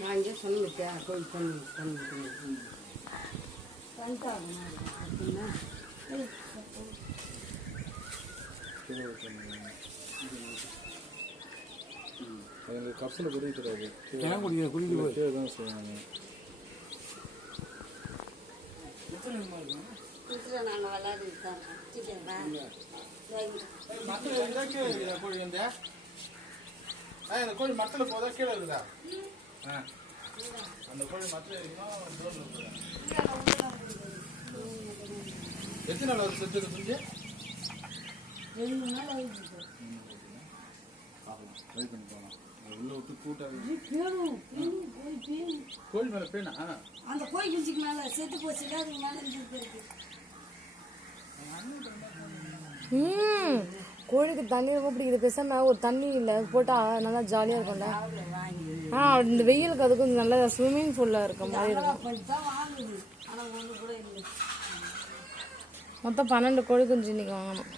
நான் இங்கே சொல்லிட்டேன் கோழி பண்ணிட்டாங்க எங்களுக்கு கப்ஸில் குடிக்க தெரியாது. ஏன் குடிக்க தான் செய்வாங்க. அந்த கோழி மரத்தில் போதா கீழே இருக்குதா? அந்த கோழி மரத்தில் இருக்குன்னா எத்தனை நாள் ஒரு செத்து செஞ்சு ட்ரை பண்ணி போகலாம். உள்ள விட்டு கூட்டாது. கோழி மேலே பேனா அந்த கோழி குஞ்சுக்கு மேலே செத்து போச்சு. அதுக்கு மேலே கோழிக்கு தண்ணி ரொம்ப பிடிக்குது. பேசாம ஒரு தண்ணி இல்லை போட்டா நல்லா ஜாலியா இருக்கும்ல. இந்த வெயிலுக்கு அது கொஞ்சம் நல்லா ஸ்விம்மிங் பூல்ல இருக்க மாதிரி இருக்கும். மொத்தம் 12 கோழி குஞ்சு இன்னைக்கு வாங்கணும்.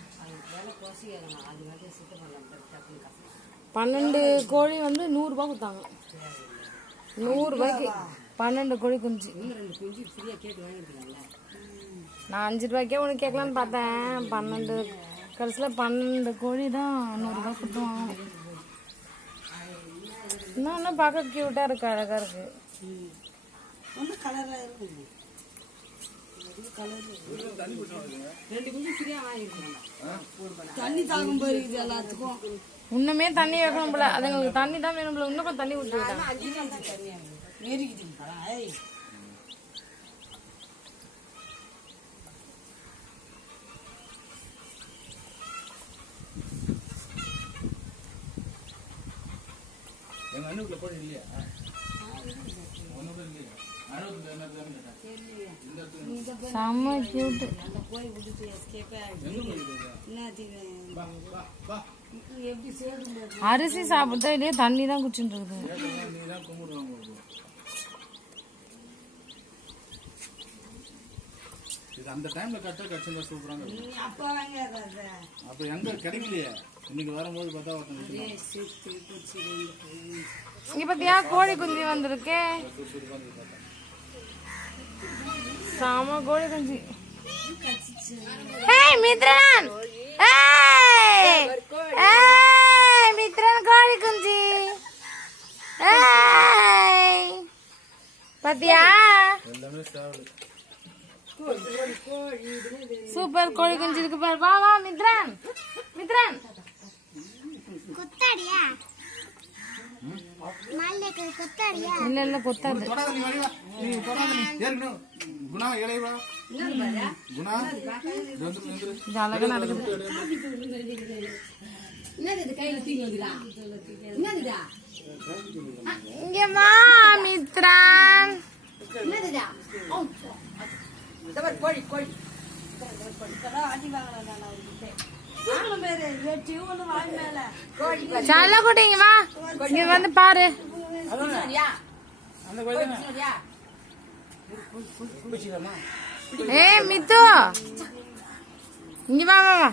12 கோழி வந்து 100 ரூபாய் கொடுத்தாங்க. 100 ரூபாய்க்கு 12 கோழி குஞ்சு. நான் 5 ரூபாய்க்கே ஒன்று கேட்கலான்னு பார்த்தேன். 12 கடைசியில் 12 கோழி தான் 100 ரூபாய் கொடுத்து வாங்கணும். இன்னும் பார்க்க கியூட்டா இருக்கு, அழகா இருக்கு. தண்ணி தாகும் போயிருக்குது எல்லாத்துக்கும். இன்னுமே தண்ணி வைக்கணும் போல. அதுங்களுக்கு தண்ணி தான் வேணும் போல. இன்னும் தண்ணி ஊற்றிட்டாங்க. எங்கள் அண்ணுக்குள்ள கோழி இல்லையா? ஒன்றும் இல்லையா? செம்ம கியூட்டு. அரிசி சாப்பிட்டா இல்லையே தண்ணி தான் குடிச்சுட்டு இருக்குது. இது அந்த டைம்ல கட்சிருந்தா சூப்பராங்க. அப்ப எங்க கிடைக்கலையே. இன்னைக்கு வரும்போது பார்த்தா இங்க பாத்தியா கோழி குஞ்சு வந்திருக்கு. சாம கோழி குஞ்சு. ஏய் மித்ரன், ஏய் ஏய் மித்ரன் கோழி குஞ்சு. ஏய் பாத்தியா சூப்பர் கோழி குஞ்சு இருக்கு பாரு. வா வா மித்ரன். மித்ரன் கொத்தாடியா? மால்லேக்கு கொத்தாடியா? இல்ல இல்ல கொத்தாது. தொடாத நீ வா. நீ தொடாத நீ. ஏறணும். குணா ஏளை வா. குணா வந்து இது அழகா நடக்குது. என்னது கையில தீங்க வந்துடா? என்னதுடா? இங்க வா மித்ரன். என்னதுடா? இதவர் கோழி கோழி. ஆட்டி வாங்கலாம் நான் அவர்கிட்ட. நானும் பேரு வெட்டி ஒன்று வாய் மேல கோழி. சாலா கூட்டிங்க வா. இங்க வந்து பாரு. அந்த கோழி ஏய் மித்து இங்க வா வா வா.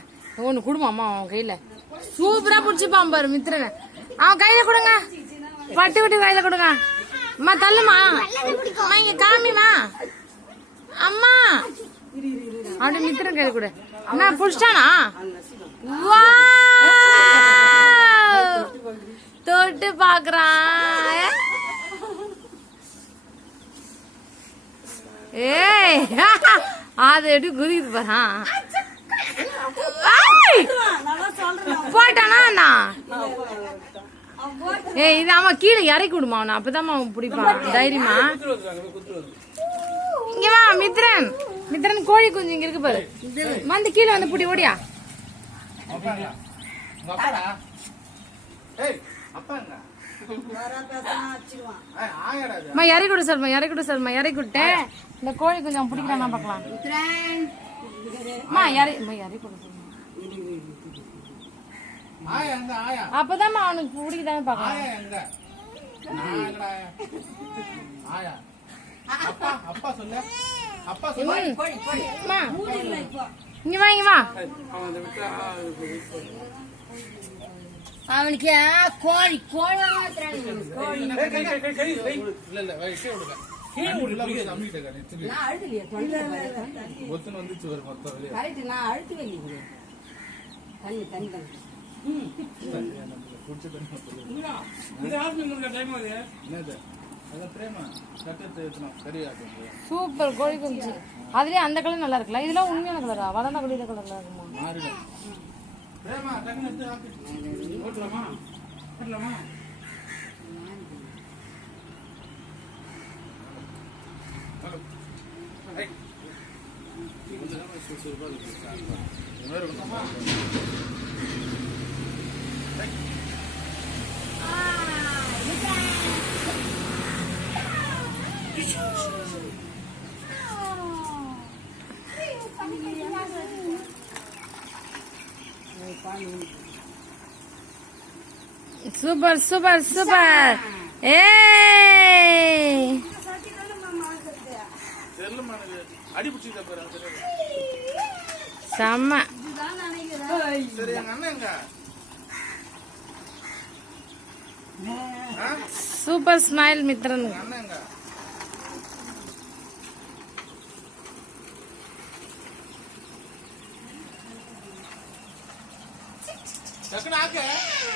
ஒன்னு குடுமா அம்மா அவன் கையில. சூப்பரா புடிச்சுப்பான் பாரு மித்ரனை. அவன் கையில கொடுங்க. பட்டு விட்டு கையில கொடுங்க. அம்மா தள்ளுமா. அம்மா இங்க காமிமா. அம்மா அப்படி மித்ரன் கையில கொடு. அம்மா புடிச்சிட்டானா? தொட்டு பாக்குறான். ஏய் அது எப்படி குதிக்குது பாரு. போட்டானா? ஏய் இது அவன் கீழே இறக்கி விடுமா. அவன் அப்பதான் அவன் பிடிப்பான் தைரியமா. இங்க வா மித்ரன். மித்ரன் கோழி குஞ்சு இங்க இருக்கு பாரு. வந்து கீழே வந்து புடி ஓடியா. இறக்கி விடு சார். இறக்கி விடு சார். இறக்கி விட்டு இந்த கோழி கொஞ்சம் பிடிக்கிறானா பாக்கலாம். இறக்கி விடு. அப்பதான் அவனுக்கு பிடிக்குதானே பாக்கலாம். இங்க வா இங்க வா. அவனுக்கு கோழி கோழி இல்ல வயசே விடுங்க அம்மிக்கிட்ட நிறுத்தி நான் அழுத்தலையே ஒத்துன்னு வந்துச்சு ஒரு மொத்தம் வெளியே கரெக்ட் நான் அழுத்தவே இல்லையே தண்ணி தண்ணி தண்ணி குடிச்ச தண்ணி சொல்லு இது ஆஸ்பத்திரி டைம் ஆகுது. என்னது அதான் பிரேமா கட்டத்தை ஏற்றணும் சரியாட்டு சூப்பர் கோழி குஞ்சு. அதுலயே அந்த கலர் நல்லா இருக்குல்ல. இதெல்லாம் உண்மையான கலரா? வளர்ந்த கோழி கலர்ல இருக்குமா? மாறுங்க பிரேமா டக்குனு எடுத்து ஆக்கி ஓட்டலாமா ஓட்டலாமா சூப்பர் சூப்பர் சூப்பர். ஏ தெரியலமா அடி பிடிச்சிருக்க பாரு செம்ம. சரி எங்க அண்ணன் எங்க சூப்பர் ஸ்மைல் மித்ரன். அண்ணன் எங்க டக்குனு ஆக்க